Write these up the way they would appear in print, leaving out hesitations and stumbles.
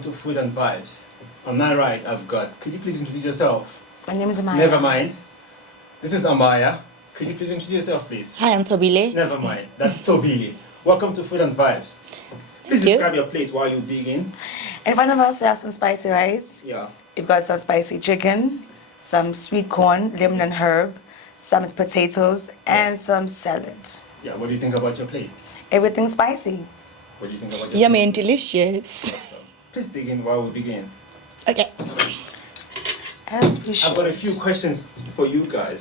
welcome to Food and Vibes. On my right, I've got, could you please introduce yourself? My name is AMAYA. Never mind. This is AMAYA. Could you please introduce yourself, please? Hi, I'm THOBILE. Never mind. That's THOBILE. Welcome to Food and Vibes. Please describe your plate while you dig in. In front of us, we have some spicy rice. Yeah. We've got some spicy chicken, some sweet corn, lemon and herb, some potatoes, and some salad. Yeah, what do you think about your plate? Everything spicy. What do you think about your Yummy plate? and delicious. Awesome. Please dig in while we begin. Okay. As we should. I've got a few questions for you guys.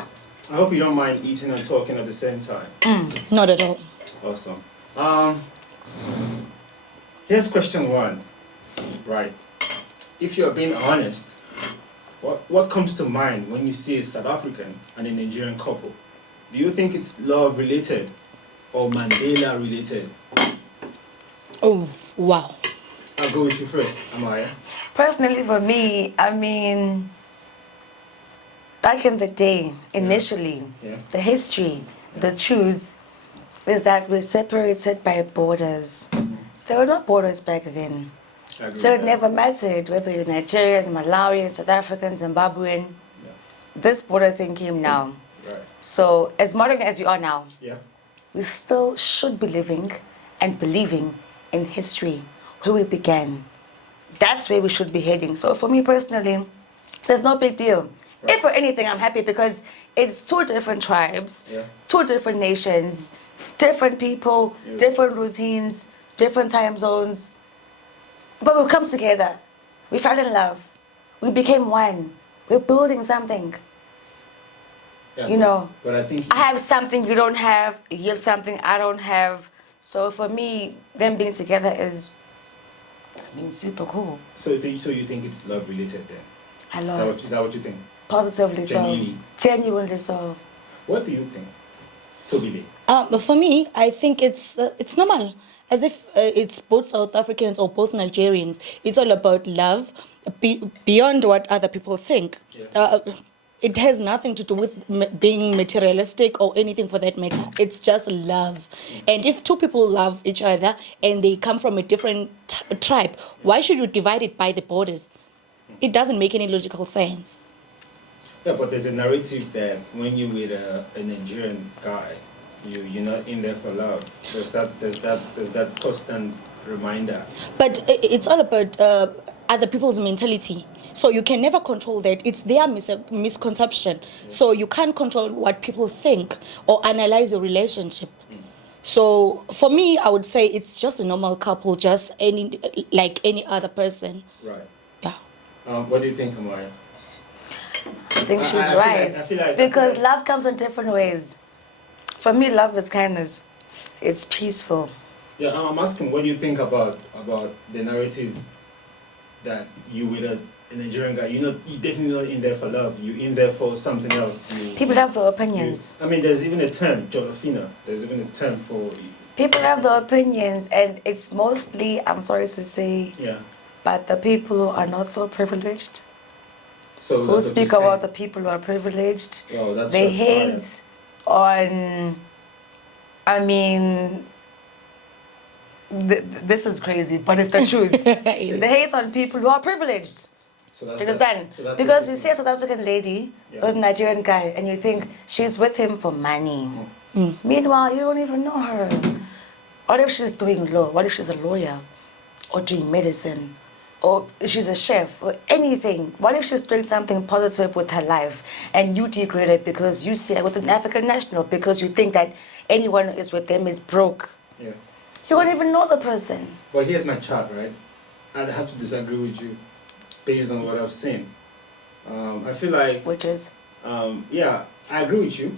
I hope you don't mind eating and talking at the same time. Not at all. Awesome. Here's question one. Right. If you're being honest, what comes to mind when you see a South African and a Nigerian couple? Do you think it's love related or Mandela related? Oh, wow. I'll go with you first, Amaya. Personally, for me, I mean, back in the day, initially, the history, the truth is that we're separated by borders. There were no borders back then. So it never mattered whether you're Nigerian, Malawian, South African, Zimbabwean. Yeah. This border thing came now. Right. So as modern as we are now, Yeah. we still should be living and believing in history, where we began. That's where we should be heading. So for me personally, there's no big deal. Right. If for anything, I'm happy because it's two different tribes, two different nations, different people, different routines, different time zones. But we come together. We fell in love. We became one. We're building something. Yeah, You know, but I think I have something you don't have, you have something I don't have. So for me, them being together is, super cool. so you think it's love related then? I love it. Is that what you think? Positively Genuinely. so. Genuinely so. What do you think? Tobile. But for me, I think it's normal. As if it's both South Africans or both Nigerians. It's all about love beyond what other people think. Yeah. It has nothing to do with being materialistic or anything for that matter. It's just love. And if two people love each other and they come from a different tribe, why should you divide it by the borders? It doesn't make any logical sense. Yeah, but there's a narrative that when you're with a Nigerian guy, you're not in there for love. There's that constant reminder. But it's all about other people's mentality. So you can never control that. It's their misconception. So you can't control what people think or analyze your relationship. So for me, I would say it's just a normal couple, just like any other person. Right. Yeah. What do you think, Amaya? I think she's I right. feel like because love comes in different ways. For me, love is kindness. It's peaceful. Yeah, I'm asking, what do you think about the narrative that you with a Nigerian guy, you're definitely not in there for love. You're in there for something else. People have their opinions. I mean, there's even a term, Jolofina. There's even a term for. People have their opinions, and it's mostly, I'm sorry to say, but the people who are not so privileged, So who speak about the people who are privileged, they hate on, I mean, this is crazy, but it's the truth. They hate on people who are privileged. So that's because you see a South African lady with a Nigerian guy and you think she's with him for money. Meanwhile, you don't even know her. What if she's doing law? What if she's a lawyer? Or doing medicine? Or she's a chef? Or anything? What if she's doing something positive with her life and you degrade it because you see her with an African national because you think that anyone who is with them is broke? Yeah. You don't even know the person. Well, here's my chart, right? I'd have to disagree with you based on what I've seen. I feel like... Which is? Yeah, I agree with you.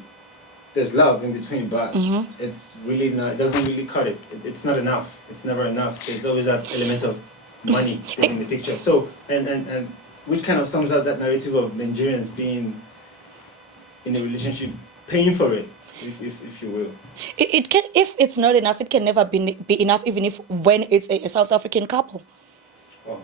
There's love in between, but it's really not, it doesn't really cut it. It's not enough. It's never enough. There's always that element of money in the picture. So, and which kind of sums up that narrative of Nigerians being in a relationship, paying for it, if you will. It can, if it's not enough, it can never be enough, even if when it's a South African couple. Oh.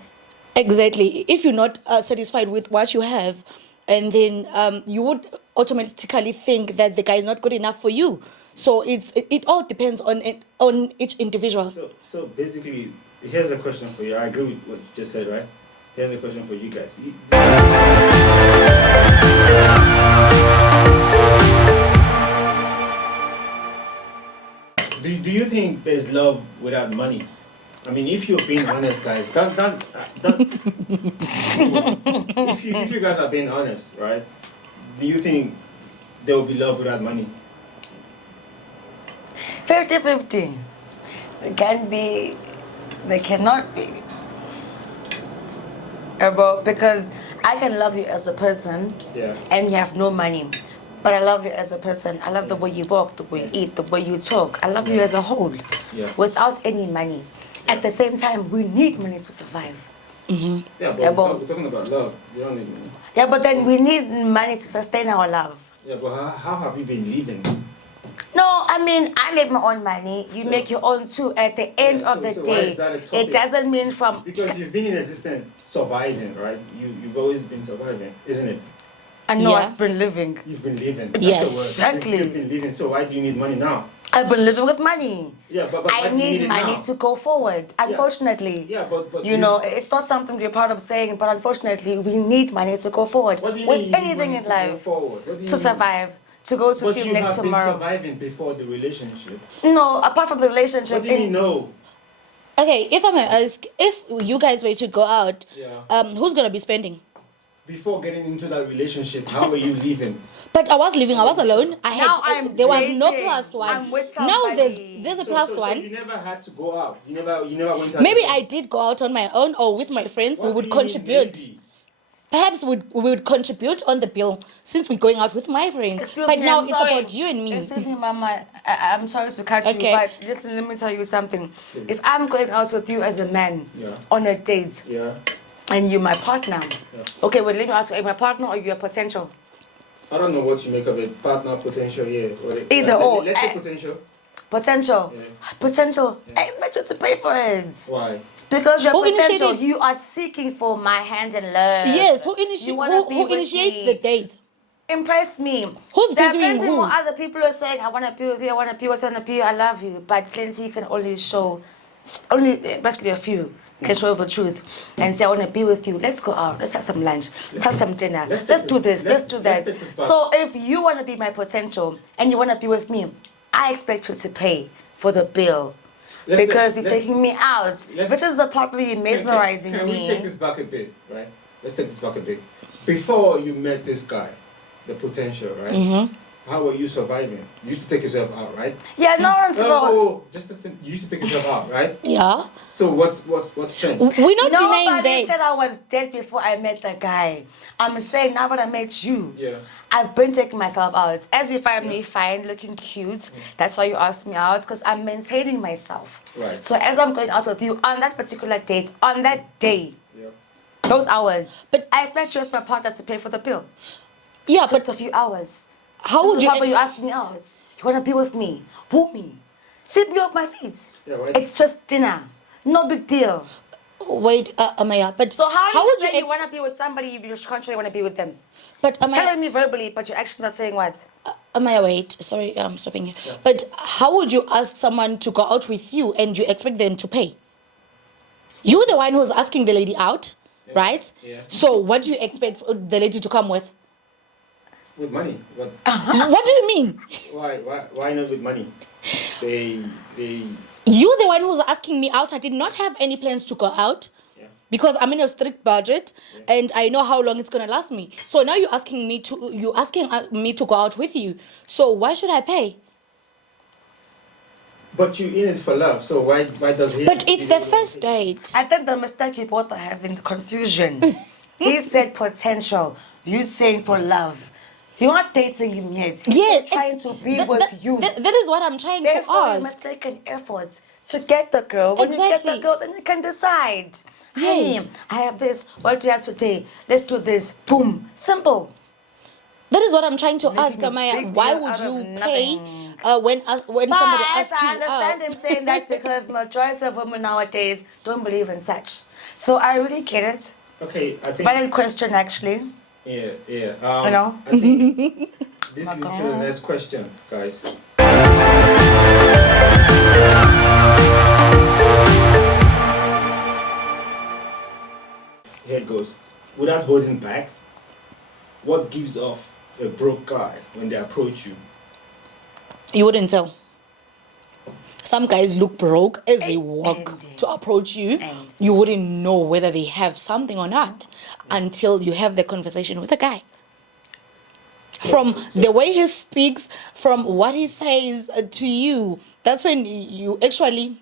Exactly. If you're not satisfied with what you have, and then you would automatically think that the guy is not good enough for you. So it all depends on each individual. So basically, Here's a question for you. I agree with what you just said, right? Here's a question for you guys. Do you think there's love without money? I mean, if you're being honest, guys, if you guys are being honest, right? Do you think there will be love without money? 50-50. It can be, they cannot be. Because I can love you as a person and you have no money. But I love you as a person. I love the way you walk, the way you eat, the way you talk. I love you as a whole without any money. At the same time, we need money to survive. Yeah, but we're talking about love. You don't need money. Yeah, but then we need money to sustain our love. Yeah, but how have you been living? No, I mean, I make my own money. You make your own too. At the end of the why day, is that a topic? it doesn't mean from... Because you've been in existence surviving, right? You've always been surviving, isn't it? I know I've been living. You've been living. That's Yes. the word. Exactly. You've been living, so why do you need money now? I've been living with money. Yeah, but why I do you need need it money now? to go forward. Unfortunately. Yeah, but you know, it's not something we're proud of saying, but unfortunately, we need money to go forward. What do you with mean you need anything money in to go life forward? What do you to mean? survive, to go to But see you next have tomorrow. been surviving before the relationship. No, apart from the relationship. What do you mean no? Okay, if I may ask, if you guys were to go out, who's gonna be spending? Before getting into that relationship, how were you living? But I was living. I was alone. Now I'm there was no dating. plus one. I'm with Now somebody. there's a So plus you one. never had to go out. You never went out. Maybe alone. I did go out on my own or with my friends. What We would do you mean contribute. maybe? Perhaps we would contribute on the bill since we're going out with my friends. Excuse but me, now I'm it's sorry. about you and me. Excuse me, Mama. I'm sorry to cut Okay. you, but listen, let me tell you something. If I'm going out with you as a man on a date, and you're my partner, okay, well, let me ask you, are you my partner or you're a potential? I don't know what you make of it. Partner, potential, Either or. Let's say potential. Potential. Yeah. Potential. I expect you to pay for it. Why? Because you're Who potential. initiated- You are seeking for my hand and love. Yes, who You wanna be who with initiates me. the date? Impress me. Who's There are pursuing plenty who? more other people are saying, I want to be with you, I want to be with you, I want to be, I love you. But plenty can only show, actually a few can show the truth and say, I want to be with you. Let's go out. Let's have some lunch. Let's have some dinner. Let's Let's take do this- this. Let's do that. let's take this back. So if you want to be my potential and you want to be with me, I expect you to pay for the bill. Because you're taking me out. This is the part where you're mesmerizing can me. we take this back a bit, right? Let's take this back a bit. Before you met this guy, the potential, right? How were you surviving? You used to take yourself out, right? Yeah, no one's wrong. You used to take yourself out, right? Yeah. So what's changed? We're not denying Nobody said that. I was dead before I met the guy. I'm saying now that I met you, Yeah. I've been taking myself out. As you find me fine, looking cute, that's why you asked me out, because I'm maintaining myself. Right. So as I'm going out with you on that particular date, on that day, those hours, But- I expect you as my partner to pay for the bill. Yeah, Just but a few hours. how This would is you? the part where you ask me out? You want to be with me? Woo me. Sweep me off my feet. Yeah, right. It's just dinner. No big deal. Wait, Amaya. But So how do you would say you ex- want to be with somebody you contrary want to be with them? But Amaya, Telling me verbally, but your actions are saying what? Amaya, wait. Sorry, I'm stopping you. But how would you ask someone to go out with you and you expect them to pay? You're the one who's asking the lady out, right? Yeah. So what do you expect the lady to come with? With money. What? What do you mean? Why not with money? They You're the one who's asking me out. I did not have any plans to go out because I'm in a strict budget and I know how long it's gonna last me. So now you're asking me to go out with you. So why should I pay? But you're in it for love, so why does he? But it's the first date. I think the mistake you both are having, the confusion. He said potential. You saying for love. You're not dating him yet. He's Yeah, trying to be with you. That is what I'm trying to Therefore, you ask. must take an effort to get the girl. When you get Exactly. the girl, then you can decide. Yes. Hey, I have this. What do you have today? Let's do this. Boom. Simple. That is what I'm trying to Making ask, a Amaya. big Why deal would out of you pay nothing. when somebody But asks you I understand him out? saying that because majority of women nowadays don't believe in such. So I really get it. Okay, I think. Valid question, actually. Yeah. You know? I think this leads to the next question, guys. here it goes. Without holding back, what gives off a broke guy when they approach you? You wouldn't tell. Some guys look broke as they walk to approach you. You wouldn't know whether they have something or not until you have the conversation with the guy. From the way he speaks, from what he says to you, that's when you actually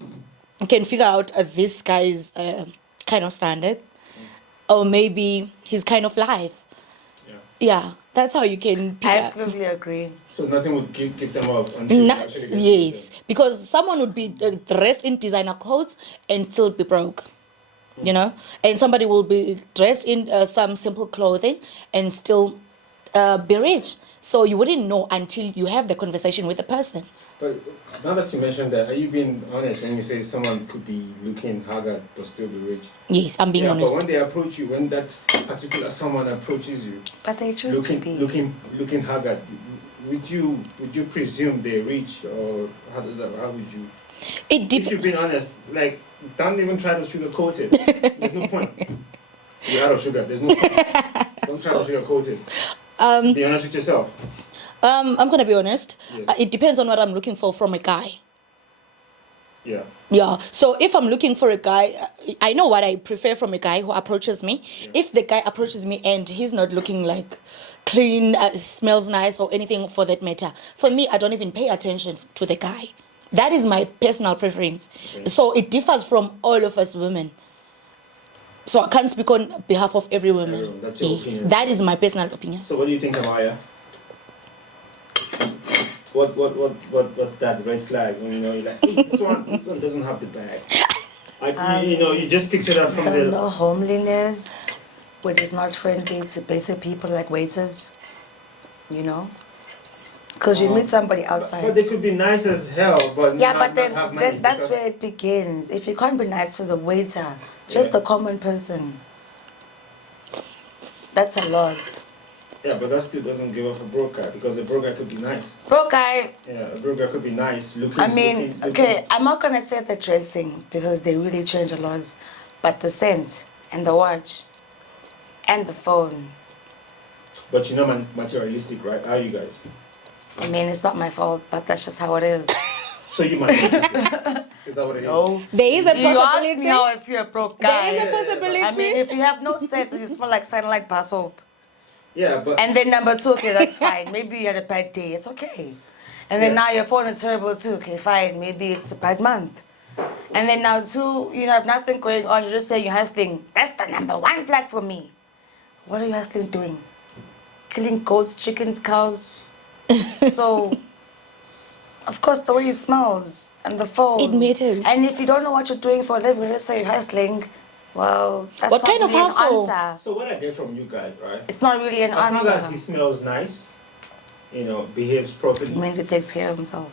can figure out this guy's kind of standard, or maybe his kind of life. Yeah, that's how you can pick I up. absolutely agree. So nothing would give them up until you actually get to meet Yes, them. because someone would be dressed in designer clothes and still be broke, you know, and somebody will be dressed in some simple clothing and still be rich. So you wouldn't know until you have the conversation with the person. But now that you mentioned that, are you being honest when you say someone could be looking haggard but still be rich? Yes, I'm being honest. But when they approach you, when that particular someone approaches you, But they choose looking to be. looking haggard, would you presume they're rich, or how would you? It If you're being honest, like, don't even try to sugarcoat it. There's no point. You're out of sugar. There's no point. Don't try to sugarcoat it. Be honest with yourself. I'm gonna be honest. Yes. It depends on what I'm looking for from a guy. Yeah. Yeah. So if I'm looking for a guy, I know what I prefer from a guy who approaches me. Yeah. If the guy approaches me and he's not looking like clean, smells nice, or anything for that matter, for me, I don't even pay attention to the guy. That is my personal preference. Okay. So it differs from all of us women. So I can't speak on behalf of every woman. Everyone, that's your opinion. That is my personal opinion. So what do you think, Amaya? What's that red flag when you're like, hey, this one doesn't have the bag? You just picture that from I don't the. know, homeliness, which is not friendly to basic people like waiters, you know? Because you meet somebody outside. But they could be nice as hell, but Yeah, not, but then not have money. that's because- where it begins. If you can't be nice to the waiter, just Yeah. the common person, that's a lot. Yeah, but that still doesn't give up a broke guy, because a broke guy could be nice. Broke guy, Yeah, a broke guy could be nice, looking. I mean, looking- okay, I'm not gonna say the dressing because they really change a lot, but the scent and the watch and the phone. But you're not materialistic, right? Are you guys? I mean, it's not my fault, but that's just how it is. So you materialistic? Is that what it is? No. There is a You asked possibility. me how I see a broke There guy. is a possibility. I mean, if you have no sense, you smell like sunlight bar soap. Yeah, but And then number two, okay, that's fine. Maybe you had a bad day, it's okay. And then Yeah. now your phone is terrible too, okay, fine. Maybe it's a bad month. And then now two, you have nothing going on, you're just saying you're hustling. That's the number one flag for me. What are you hustling doing? Killing goats, chickens, cows? So, of course, the way it smells and the phone. It matters. And if you don't know what you're doing for a living, just say you're hustling. Well, that's What not kind of really hustle? an answer. so what I get from you guys, right? It's not really an As long as answer. he smells nice, behaves properly. It means he takes care of himself.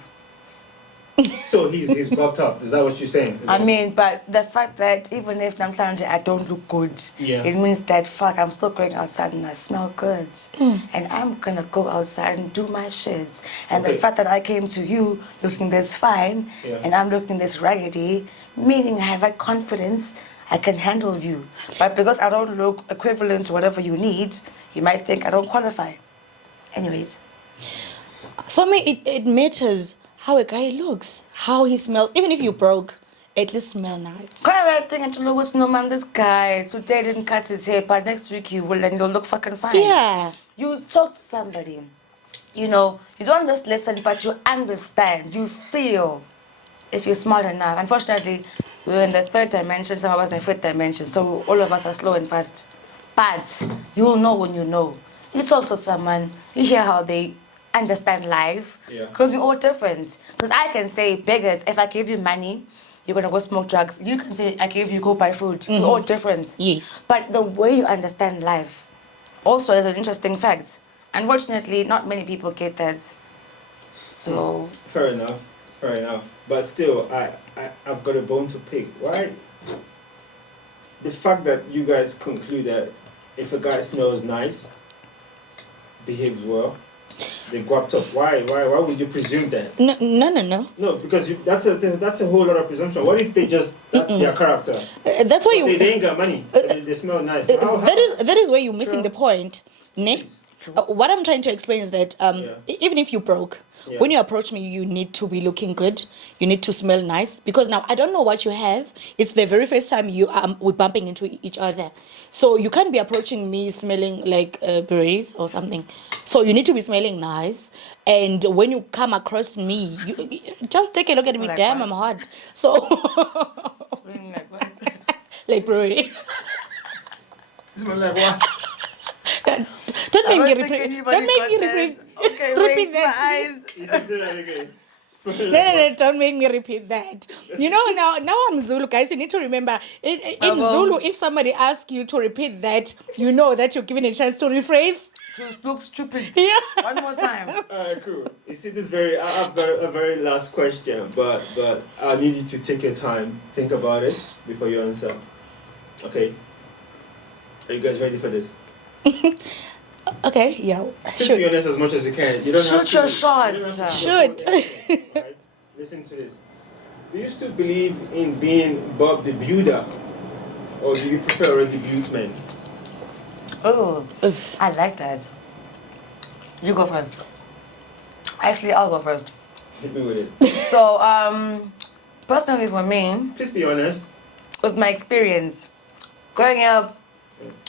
So he's bucked up. Is that what you're saying? Is I that- mean, but the fact that even if sometimes I don't look good, Yeah. it means that fuck, I'm still going outside and I smell good. And I'm gonna go outside and do my shits. And Okay. the fact that I came to you looking this fine Yeah. and I'm looking this raggedy, meaning I have that confidence, I can handle you. But because I don't look equivalent to whatever you need, you might think I don't qualify. Anyways. For me, it matters how a guy looks, how he smells. Even if you're broke, at least smell nice. Quite thing and look what's no man, this guy today didn't cut his hair, but next week you will and you'll look fucking fine. Yeah. You talk to somebody, you don't just listen, but you understand, you feel if you're smart enough. Unfortunately, we're in the third dimension, some of us in the fifth dimension, so all of us are slow and fast. But you'll know when you know. You talk to someone, you hear how they understand life, Yeah. because we're all different. Because I can say, beggars, if I give you money, you're gonna go smoke drugs. You can say, I give you, go buy food. We're all different. Yes. But the way you understand life also is an interesting fact. Unfortunately, not many people get that. So, Fair enough. But still, I've got a bone to pick. Why? The fact that you guys conclude that if a guy smells nice, behaves well, they guapped up. Why would you presume that? No. No, because that's a whole lot of presumption. What if they just that's their character? That's why you. They ain't got money. They smell nice. That is where you're missing Sure. the point, ne? Please. What I'm trying to explain is that even if you broke, Yeah. when you approach me, you need to be looking good. You need to smell nice because now I don't know what you have. It's the very first time we're bumping into each other, so you can't be approaching me smelling like berries or something. So you need to be smelling nice. And when you come across me, you just take a look at me. Like Damn, what? I'm hot. So like berry. Smell like what? Don't make I me don't think repeat. anybody Don't make got me that. repeat. Okay, repeat wait, that. my eyes. You can say that again. Smell like No, don't make me repeat that. You know, now I'm Zulu, guys. You need to remember, in Bravo. Zulu, if somebody asks you to repeat that, you know that you're given a chance to rephrase. To look stupid. Yeah. One more time. Alright, cool. You see, I have a very last question, but I need you to take your time, think about it before you answer. Okay. Are you guys ready for this? Okay, yeah. Just be Shoot. honest as much as you can. You don't have Shoot to, your you shots. don't have to Shoot. support everything, right? Listen to this. Do you still believe in being Bob the Builder, or do you prefer a debut man? Oh, Oof. I like that. You go first. Actually, I'll go first. Hit me with it. So, personally for me, Please be honest. with my experience, growing up,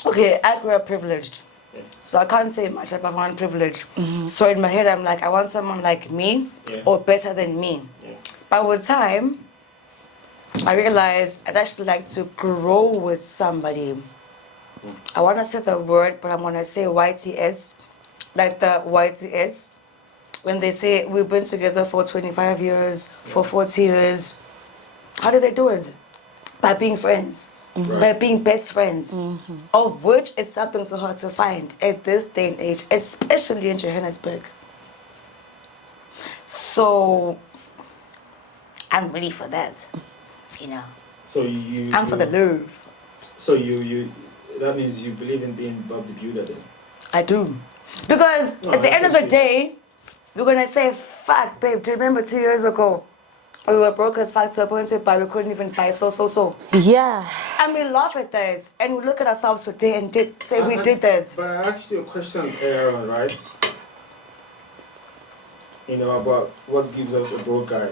okay, I grew up privileged. Yeah. So I can't say much about my privilege. So in my head, I'm like, I want someone like me Yeah. or better than me. Yeah. But with time, I realized I'd actually like to grow with somebody. I want to say the word, but I'm going to say YTS, like the YTS. When they say we've been together for 25 years, for 40 years, how do they do it? By being friends, Right. by being best friends, of which is something so hard to find at this day and age, especially in Johannesburg. So I'm ready for that, you know. So I'm for the love. So you that means you believe in being Bob the Builder then? I do. Because No, at the end of the that's day, we're gonna say, fuck, babe, do you remember 2 years ago? We were broke as fuck to a point where we couldn't even buy so. Yeah. And we laugh at that. And we look at ourselves today and say we did that. But I asked you a question earlier on, right? You know, about what gives us a broke guy.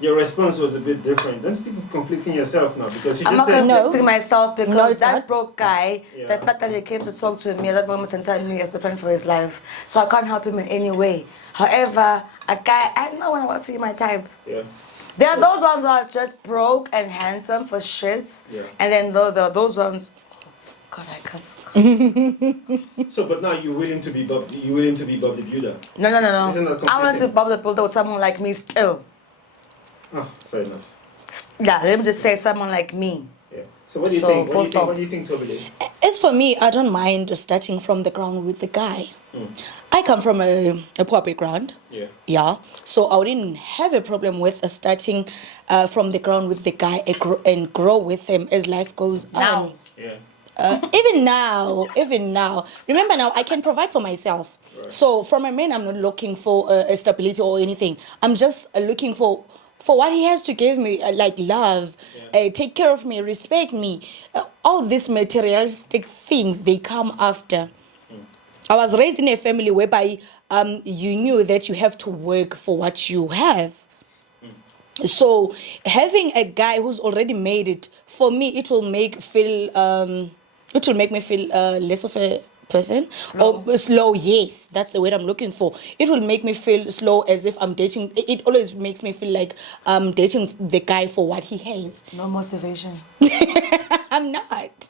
Your response was a bit different. Don't you think you're conflicting yourself now? Because you I'm just not said... conflicting myself because No, it's that not. broke guy, Yeah. that fact that he came to talk to me at that moment and said me as a friend for his life. So I can't help him in any way. However, a guy, I know when I want to see my type. Yeah. There are those ones who are just broke and handsome for shits. Yeah. And then those ones, God, I cuss. So, but now you're willing to be Bob the Builder. No. Isn't that I want to conflicting? Bob the Builder with someone like me still. Oh, fair enough. Yeah, let me just say someone like me. Yeah. So what do you So, think? full stop. What do you think, Tobile? As for me, I don't mind starting from the ground with the guy. I come from a poor background. Yeah. Yeah, so I wouldn't have a problem with starting from the ground with the guy and grow with him as life goes Now. on. Yeah. Even now, remember now, I can provide for myself. Right. So from a man, I'm not looking for a stability or anything. I'm just looking for what he has to give me, like love, take care of me, respect me. All these materialistic things, they come after. I was raised in a family whereby you knew that you have to work for what you have. So having a guy who's already made it, for me, it will make me feel less of a person. Slow. Or slow, yes, that's the word I'm looking for. It will make me feel slow, as if I'm dating. It always makes me feel like I'm dating the guy for what he has. No motivation. I'm not.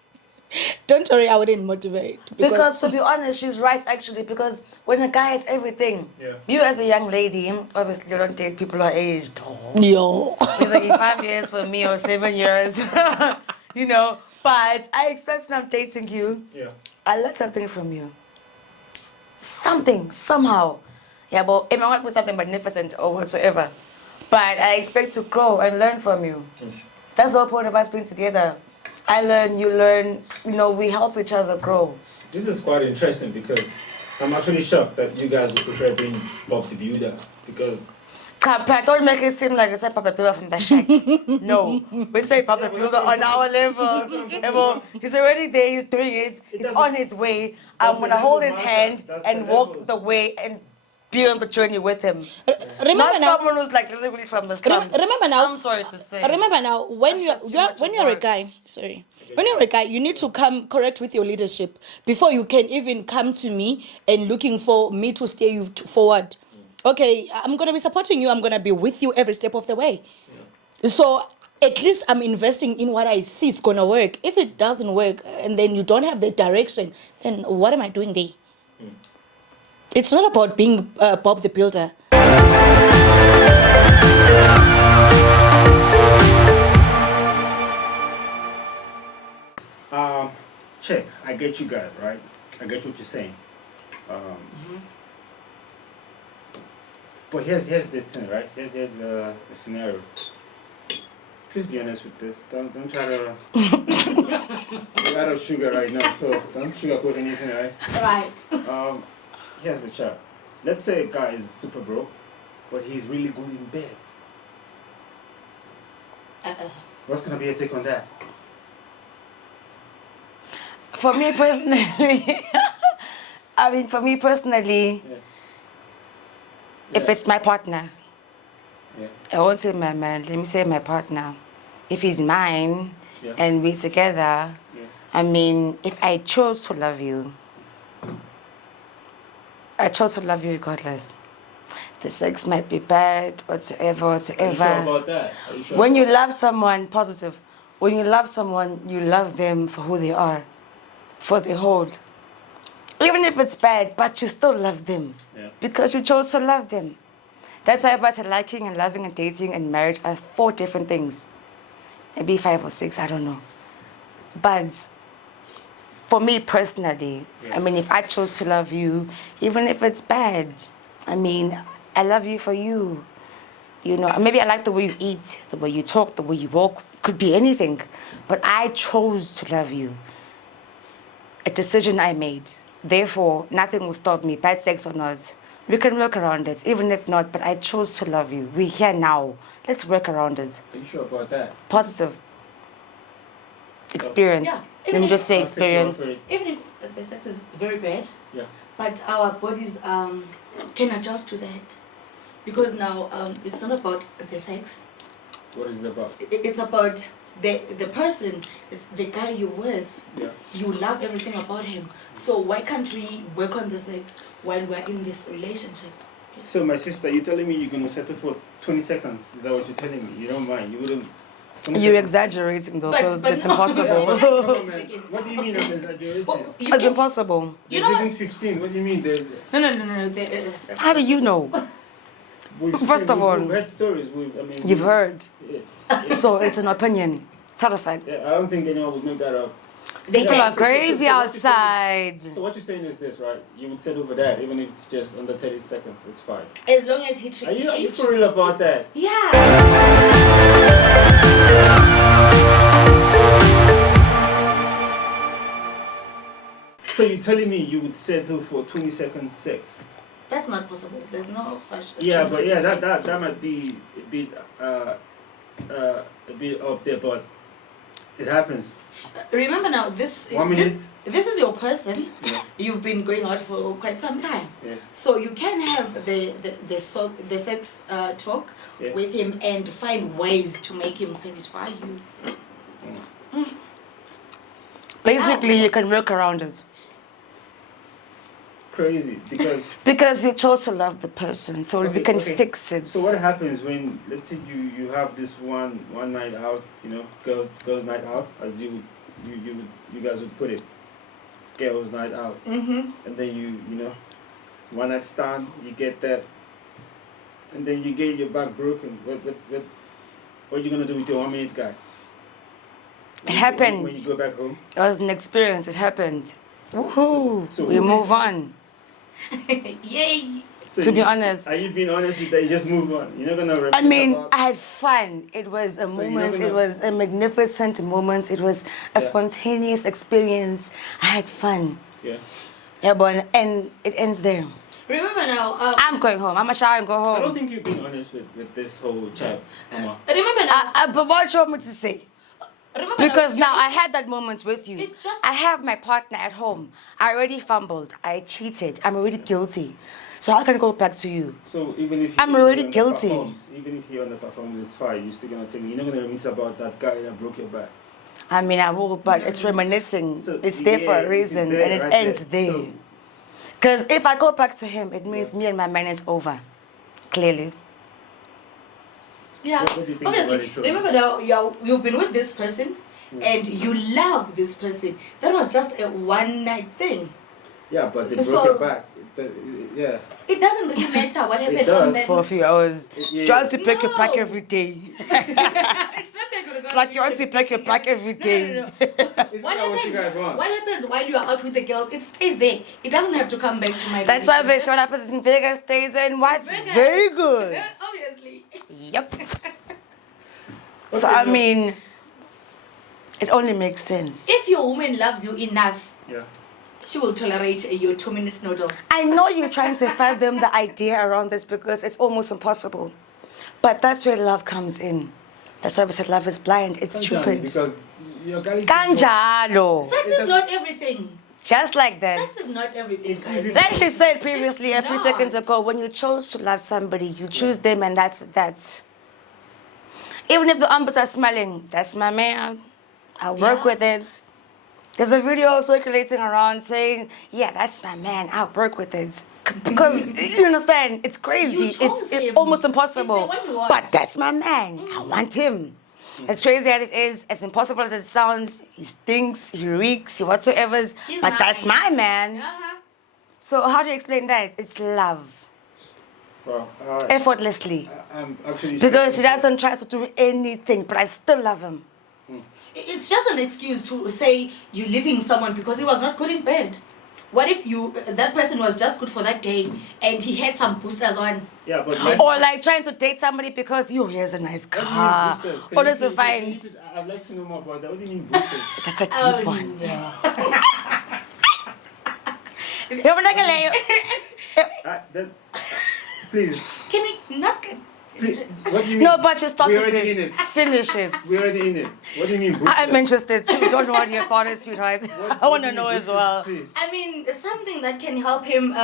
Don't worry, I wouldn't motivate. Because to be honest, she's right actually. Because when a guy has everything, Yeah. you as a young lady, obviously you don't date people our age. Yo. Whether it's 5 years for me or 7 years, you know. But I expect when I'm dating you, Yeah. I learn something from you. Something, somehow. Yeah, but it might not be something magnificent or whatsoever. But I expect to grow and learn from you. That's the whole point of us being together. I learn, you learn, you know, we help each other grow. This is quite interesting because I'm actually shocked that you guys would prefer being Bob the Builder because Don't make it seem like you said Papa Builder from the shack. No, we say Papa Builder on our level. He's already there, he's doing it, he's on his way. I'm gonna hold his hand and walk the way and be on the journey with him. Remember Not now. someone who's like literally from the slums. Remember now. I'm sorry to say. Remember now, when That's just too you're much when of you're a work. guy, sorry, when you're a guy, you need to come correct with your leadership before you can even come to me and looking for me to steer you forward. Okay, I'm gonna be supporting you. I'm gonna be with you every step of the way. So at least I'm investing in what I see it's gonna work. If it doesn't work and then you don't have the direction, then what am I doing there? It's not about being Bob the Builder. check. I get you guys, right? I get what you're saying. But here's the thing, right? Here's the scenario. Please be honest with this. Don't try to. You're out of sugar right now, so don't sugarcoat anything, right? Right. Here's the chart. Let's say a guy is super broke, but he's really good in bed. What's gonna be your take on that? For me personally, Yeah. if it's my partner, Yeah. I won't say my man, let me say my partner. If he's mine Yeah. and we're together, Yeah. if I chose to love you, I chose to love you regardless. The sex might be bad, whatsoever. Are you sure about that? Are you sure When you about love someone, positive, when you love someone, you love them for who they are, for the whole. Even if it's bad, but you still love them. Yeah. Because you chose to love them. That's why about liking and loving and dating and marriage are 4 different things. Maybe 5 or 6, I don't know. But for me personally, if I chose to love you, even if it's bad, I love you for you. You know, maybe I like the way you eat, the way you talk, the way you walk, could be anything. But I chose to love you. A decision I made. Therefore, nothing will stop me, bad sex or not. We can work around it, even if not, but I chose to love you. We're here now. Let's work around it. Are you sure about that? Positive. Experience. Yeah, Let me just say I'll take your experience. word for it. Even if the sex is very bad, Yeah. but our bodies can adjust to that. Because now it's not about the sex. What is it about? It's about the person, the guy you're with. Yeah. You love everything about him. So why can't we work on the sex while we're in this relationship? So my sister, you're telling me you're gonna settle for 20 seconds? Is that what you're telling me? You don't mind? You wouldn't? 20 You're seconds? exaggerating though, because it's no, impossible. Come on, man. What do you mean I'm exaggerating? Well, you It's can- impossible. You There's know even 15. What do you mean? No. How do you know? First of all, we've heard stories. You've heard. Yeah. So it's an opinion. It's not a fact. Yeah, I don't think anyone would make that up. People Yeah, are crazy so what you're saying outside. So what you're saying is this, right? You would settle for that, even if it's just under 30 seconds. It's fine. As long as he treats. Are you for real about that? Yeah. So you're telling me you would settle for 20-second sex? That's not possible. There's no such. Yeah, but yeah, 20 seconds. that might be a bit up there, but it happens. Remember now, this 1 minute. this is your person. Yeah. You've been going out for quite some time. Yeah. So you can have the sex talk Yeah. with him and find ways to make him satisfy you. Basically, you can work around it. Crazy because. Because you chose to love the person, so we can fix it. So what happens when, let's say you have this one night out, you know, girls night out, as you guys would put it, girls night out, and then you know, one night stand, you get that, and then you get your back broken. What are you gonna do with your 1 minute guy? It happened. When you go back home. It was an experience. It happened. Woohoo! So We move on. Yay! So To be honest. Are you being honest with that? You just move on. You're not gonna repeat about. I had fun. It was a you're moment. gonna- It was a magnificent moment. It was a Yeah. spontaneous experience. I had fun. Yeah. Yeah, but and it ends there. Remember now. I'm going home. I'm gonna shower and go I don't home. think you've been honest with this whole chat, Mama. Remember now. But what do you want me to say? Remember Because now I it's- had that moment with you. It's just- I have my partner at home. I already fumbled. I cheated. I'm already guilty. So I can go back to you. So even if I'm already he guilty. underperforms, even if he underperforms, it's fine. You're still gonna tell me. You're not gonna reminisce about that guy that broke your back. I mean, I will, but it's reminiscing. So, It's there for yeah, a reason, it's there, and it right ends there. there. Because if I go back to him, it means me and my man is over. Clearly. Yeah. What do you think about Obviously, it, too? remember now you've been with this person and you love this person. That was just a one night thing. Yeah, but they So- broke your back. Yeah. It doesn't really matter what happened does. on that. For a few hours. Yeah. Trying to pack your back No. every day. It's not that good. It's like you want to pack your back every day. No. Isn't What that what you guys happens? want? What happens while you are out with the girls? It stays there. It doesn't have to come back to my. That's why they relationship. say what happens in Vegas stays in what? Vegas. Very good. Yeah, obviously. Yep. So Okay, I no. mean, it only makes sense. If your woman loves you enough, Yeah. she will tolerate your 2 minutes noodles. I know you're trying to fathom the idea around this because it's almost impossible. But that's where love comes in. That's why we said love is blind. It's stupid. Because your guy. Kanjalo. Sex is not everything. Just like that. Sex is not everything, guys. Like she said previously It's a few not. seconds ago, when you chose to love somebody, you choose them and that's that. Even if the umbers are smelling, that's my man. I'll work Yeah. with it. There's a video circulating around saying, yeah, that's my man, I'll work with it. Because, you understand, it's crazy. You It's chose him. almost He's the impossible. one you want. But that's my man. I want him. As crazy as it is, as impossible as it sounds, he stinks, he reeks, he whatsoever's, He's but that's mine. my man. Uh-huh. So how do you explain that? It's love. Wow. Effortlessly. I'm actually. Because he doesn't try to do anything, but I still love him. It's just an excuse to say you're leaving someone because he was not good in bed. What if that person was just good for that day and he had some boosters on? Yeah, but. Or like trying to date somebody because, yo, here's a nice car. All this will find. I'd like to know more about that. What do you mean boosters? That's a deep Oh, one. no. You're not gonna Please. Can we not get... Please. What do you mean? No, but just stop We're already in to it. finish it. We're already in it. What do you mean boosters? I'm interested too. Don't worry about it, sweetheart. I want to know as well. Please. I mean, something that can help him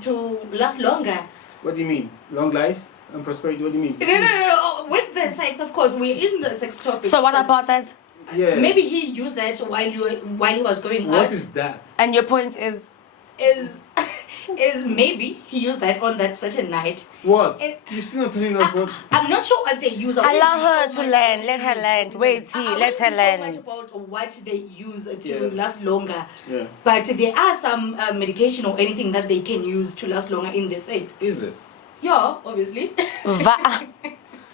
to last longer. What do you mean? Long life and prosperity? What do you mean? No. With the sex, of course, we're in the sex topic. So what about that? Yeah. Maybe he used that while he was going What out. is that? And your point is? Is maybe he used that on that certain night. What? It- You're still not telling us what. I'm not sure what they use. Allow her to land. Let her land. Wait, let her So land. much about what they use to Yeah. last longer. Yeah. But there are some medication or anything that they can use to last longer in the sex. Is it? Yeah, obviously. Va'a.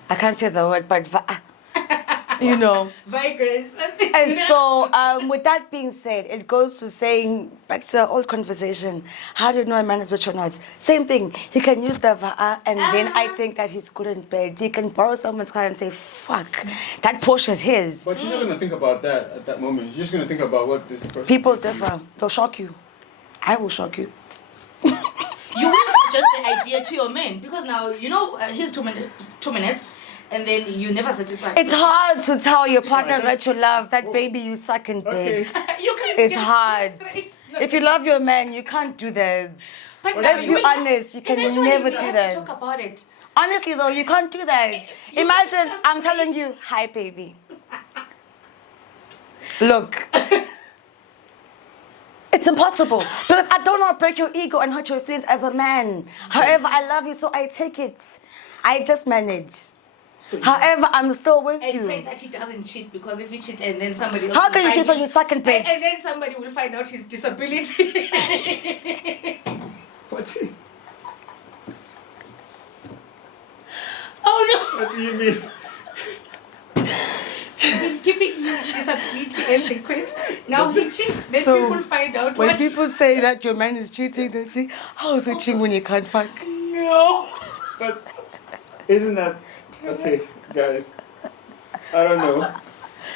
I can't say the word, but va'a. You know. Viagra's. And so, with that being said, it goes to saying, back to our old conversation, how do you know a man is rich or not? Same thing. He can use the va'a, and then I think that he's good in bed. He can borrow someone's car and say, fuck, that Porsche is his. But you're not gonna think about that at that moment. You're just gonna think about what this person. People did to you. differ. They'll shock you. I will shock you. You will suggest the idea to your man because now you know his 2 minutes, and then you never satisfy. It's hard to tell your partner that you love, that baby you suck in Okay. bed. You can't It's get it hard. straight. If you love your man, you can't do that. But Let's now be you will- honest, you can eventually never you do have that. to talk about it. Honestly though, you can't do that. You Imagine can't I'm telling you, hi baby. Look. It's impossible because I don't want to break your ego and hurt your feelings as a man. However, I love you, so I take it. I just manage. However, I'm still with And pray you. that he doesn't cheat because if he cheat and then somebody else How will can you find cheat when his- you suck in bed? and then somebody will find out his disability. What? Oh What do you mean? no! Keeping his disability a secret. Now he cheats. Then So, people find out When what. people say that your man is cheating, they say, how is it cheating when you can't fuck? No. But isn't that okay, guys? I don't know.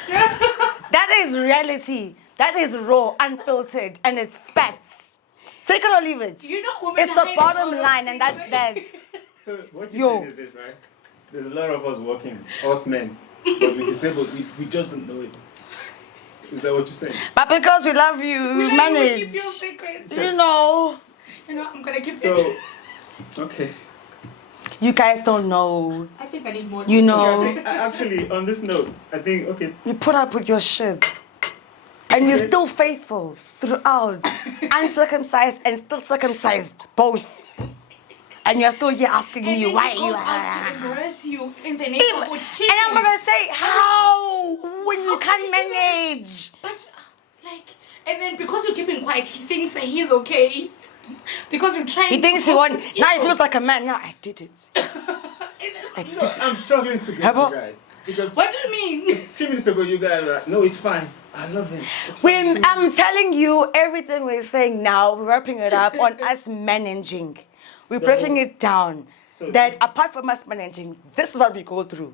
That is reality. That is raw, unfiltered, and it's facts. Take it or leave it. You know, women It's the hide bottom all of line, and that's things. that. So what Yo. you're saying is this, right? There's a lot of us working, us men, but we're disabled. We just don't know it. Is that what you're saying? But because we love you, We let you manage. keep your secrets. You know, I'm gonna keep So, it. okay. you guys don't know. I think I need more. You I know, think, actually, on this note, I think, okay, you put up with your shit. And you're still faithful throughout. Uncircumcised and still circumcised. Both. And you're still here asking And me then why he you goes out to are. embarrass you in the And neighborhood. I'm gonna say, how? When you can't manage. But, like, and then because you're keeping quiet, he thinks that he's okay. Because you're trying He thinks he to wants. Now he feels like a man. Now I did it. I you did know, it. I'm struggling to get Habo? you guys. Because What do you mean? a few minutes ago, you guys were like, no, it's fine. I love him. It's When fine. I'm telling you everything we're saying now, we're wrapping it up on us managing. We're breaking it down. So- That apart from us managing, this is what we go through.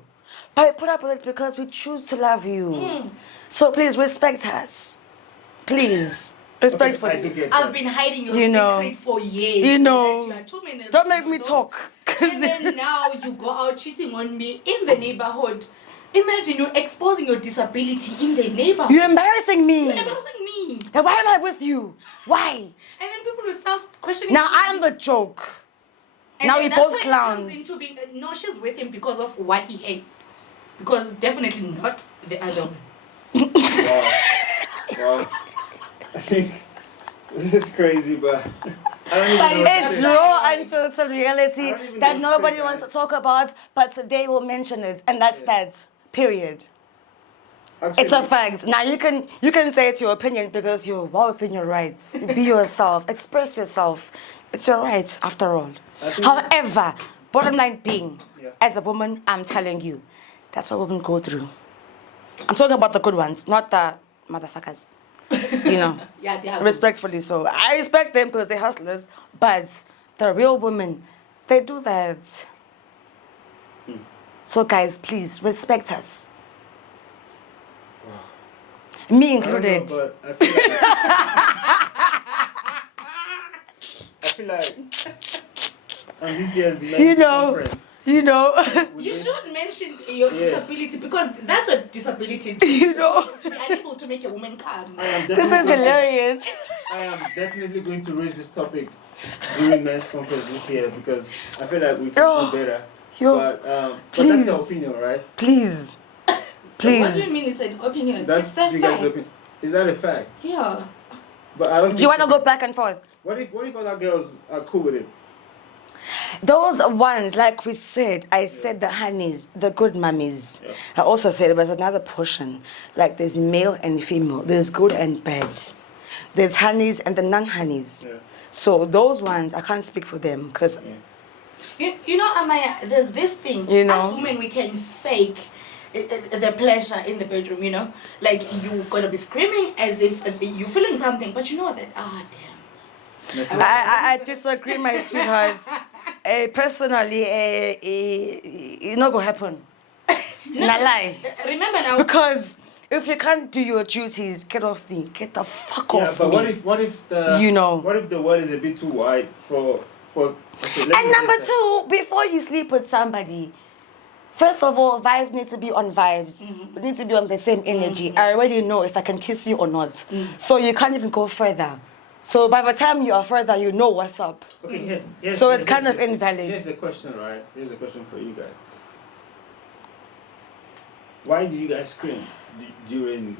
But we put up with it because we choose to love you. So please respect us. Please. Okay, Respectfully. I do get I've that. been hiding your You know. secret for years. You know. That you are too many Don't make me those. talk. And then now you go out cheating on me in the neighborhood. Imagine you're exposing your disability in the neighborhood. You're embarrassing me. You're embarrassing me. Then why am I with you? Why? And then people will start questioning. Now you. I am the joke. And now then we that's both when it clowns. comes into being, no, she's with him because of what he hates. Because definitely not the other one. Wow. I think this is crazy, but I don't even know what to It's say. raw, unfiltered reality I don't even that know what to nobody say, wants to guys. talk about, but today we'll mention it, and that's that. Period. Actually, It's a fact. Now you can say it's your opinion because you're well within your rights. Be yourself. Express yourself. It's your right, after all. I think- However, bottom line being, Yeah. as a woman, I'm telling you, that's what women go through. I'm talking about the good ones, not the motherfuckers. You know. Yeah, they are. Respectfully so. I respect them because they're hustlers, but the real women, they do that. So guys, please respect us. Me I don't know, included. but I feel like on this year's men's You know. conference, You know. You should mention your disability because that's a disability. You know. To be unable to make a woman come. I am This is definitely, hilarious. I am definitely going to raise this topic during men's conference this year because I feel like we can Yo. do better. Yo. But that's Please. your opinion, right? Please. What do you Please. mean it's an opinion? That's it's that you guys' fact. opinion. Is that a fact? Yeah. But I don't. Do you want to go back and forth? What if other girls are cool with it? Those ones, like we said, I said the honeys, the good mummies. Yeah. I also said there's another portion. Like there's male and female. There's good and bad. There's honeys and the non-honeys. Yeah. So those ones, I can't speak for them because You know, Amaya, there's this thing. You know. As women, we can fake the pleasure in the bedroom, you know? Like, you're going to be screaming as if you're feeling something, but you know that, damn. I disagree, my sweetheart. Personally, it's not gonna happen. Not lie. Remember now, Because if you can't do your duties, get the fuck Yeah, off but me. what if the You know. what if the word is a bit too wide for okay, let And me number say two, before you sleep with somebody, first of all, vibes need to be on vibes. We need to be on the same energy. I already know if I can kiss you or not. So you can't even go further. So by the time you are further, you know what's up. that. Okay, So it's kind of invalid. Here's a question, right? Here's a question for you guys. Why do you guys scream during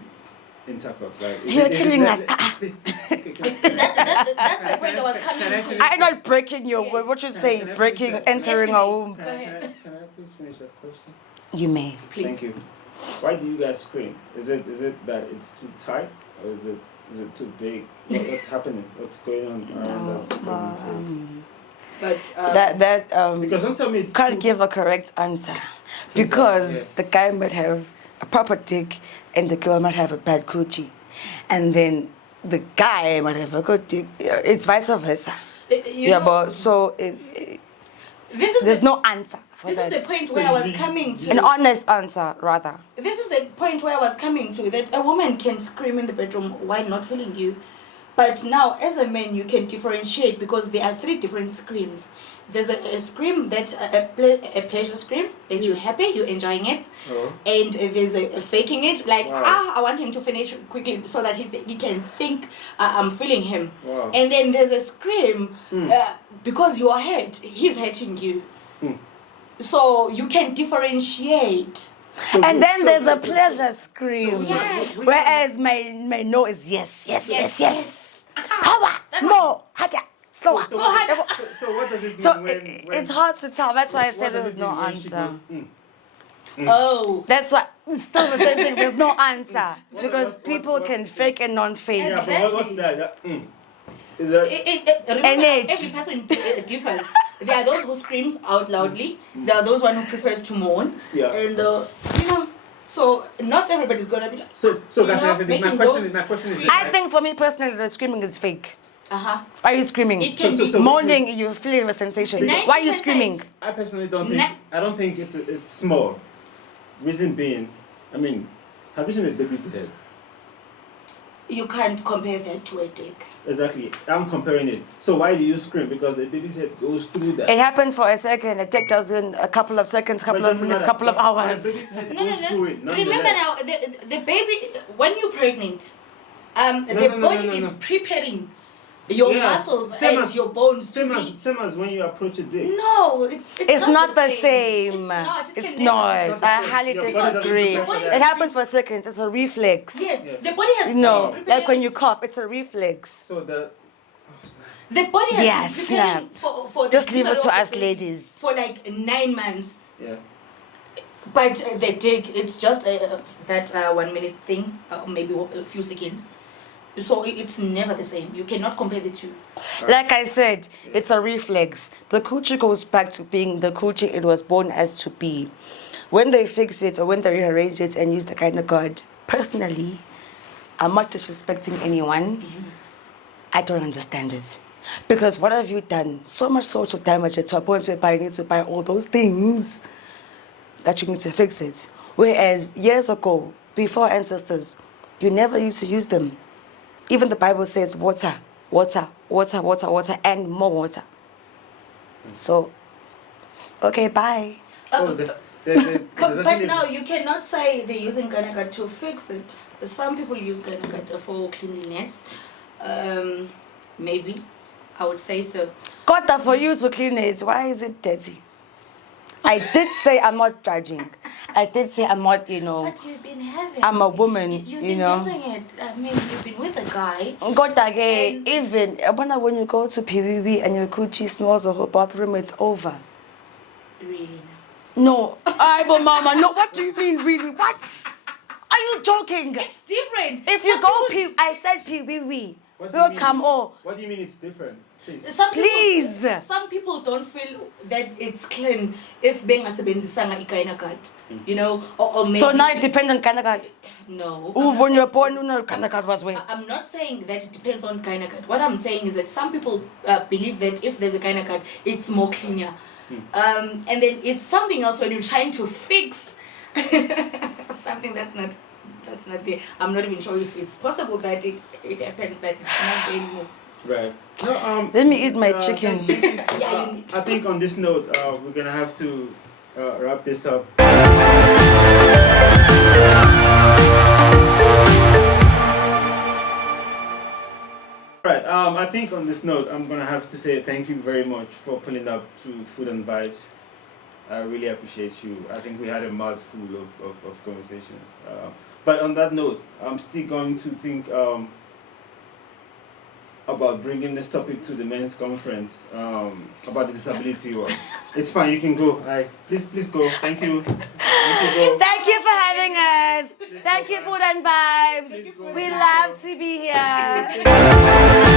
intercourse? Like, You're killing us. Please, okay, can I- that's the point I was coming to. I'm not breaking your word. What you say? Can I Breaking, finish entering Yes, a womb. Go ahead. Can I please finish that question? You may. Please. Thank you. Why do you guys scream? Is it that it's too tight, or is it too big? What's happening? What's going on around that screaming? But That Because don't tell me it's can't too, give a correct answer because yeah. the guy might have a proper dick and the girl might have a bad coochie, and then the guy might have a good dick. It's vice versa. you Yeah, know, but so this is there's the, no answer for this that. is the point So where I was you- coming to. An honest answer, rather. This is the point where I was coming to, that a woman can scream in the bedroom while not feeling you. But now, as a man, you can differentiate because there are 3 different screams. There's a scream that a pleasure scream that you're happy, you're enjoying it, and there's a faking it like I want him to finish quickly so that he can think I'm feeling him. And then there's a scream because you are hurt, he's hurting you. So you can differentiate. And then there's a pleasure scream. Yes. Whereas my no is yes. Power, more, harder, slower. So what does it mean So when it's hard to tell. That's why I what said does there's it no mean when she answer. goes, Oh. That's why it's still the same thing. There's no answer because people can fake and non-fake. Yeah, Exactly. but what's that? Is that Remember, age. every person differs. There are those who screams out loudly. There are those one who prefers to moan. Yeah. And so not everybody's gonna be like. so you guys, know, my making question is I think for me personally, the screaming is fake. Uh-huh. Why are you screaming? It can be. Moaning, you're feeling a sensation. Why are you 90%. screaming? I personally don't think I don't think it's small. Reason being, I mean, have you seen a baby's head? You can't compare that to a dick. Exactly. I'm comparing it. So why do you scream? Because the baby's head goes through that. It happens for a second. It takes us in a couple of seconds, couple of minutes, couple of hours. The baby's head No. goes through it. Remember now, the baby, when you're pregnant, the body is preparing your muscles and your bones to be. Same as when you approach a dick. No, It's not the same. It's not. It It's can not. never be. I highly Your body doesn't disagree. prepare for It that. happens for seconds. It's a reflex. Yes, the body has No, been like when you preparing- cough, it's a reflex. So The body has Yes, been preparing for the Just leave it delivery to of us the baby ladies. for like 9 months. yeah. But the dick, it's just that 1 minute thing, maybe a few seconds. So it's never the same. You cannot compare the two. Like I said, it's a reflex. The coochie goes back to being the coochie it was born as to be. When they fix it or when they rearrange it and use the kind of God, personally, I'm not disrespecting anyone. I don't understand it. Because what have you done? So much social damage to a point where you need to buy all those things that you need to fix it. Whereas years ago, before ancestors, you never used to use them. Even the Bible says water, and more water. So, okay, bye. But now you cannot say they're using Ganagat to fix it. Some people use Ganagat for cleanliness. Maybe, I would say so. Kota, for you to clean it, why is it dirty? I did say I'm not judging. I did say I'm not, But you've been having. I'm a woman, You've you been know. using it. I mean, you've been with a guy. Kota, even when you go to PVV and your coochie smells the whole bathroom, it's over. Really No, but mama, no, what do you mean really? What? Are you joking? It's different. If you Some go people- I said PVV. What do you mean? Come on. What do you mean it's different? Please. Please. Some people don't feel that it's clean if bengasebenzisanga ikaina card, or maybe. So now it depends on Kanakad. No. When you're born, you know Kanakad was where. I'm not saying that it depends on kind card. What I'm saying is that some people believe that if there's a kind card, it's more cleaner. And then it's something else when you're trying to fix something that's not there. I'm not even sure if it's possible that it happens that it's not there anymore. Right. No, Let me eat my chicken. Yeah, you need I think on this note, we're gonna have to wrap this up. Right. I think on this note, I'm gonna have to say thank you very much for pulling up to Food and Vibes. I really appreciate you. I think we had a mouthful of conversations. But on that note, I'm still going to think about bringing this topic to the men's conference about the disability one. It's fine, you can go. Please go. Thank you. Thank you for having us. Thank you, Food and Vibes. We love to be here.